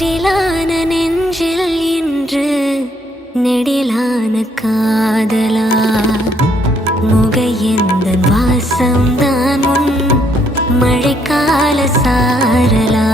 குரிலான நெஞ்சில் இன்று நெடிலான காதலா முகையெந்தன் வாசம்தான் உன் மழைக்கால சாரலா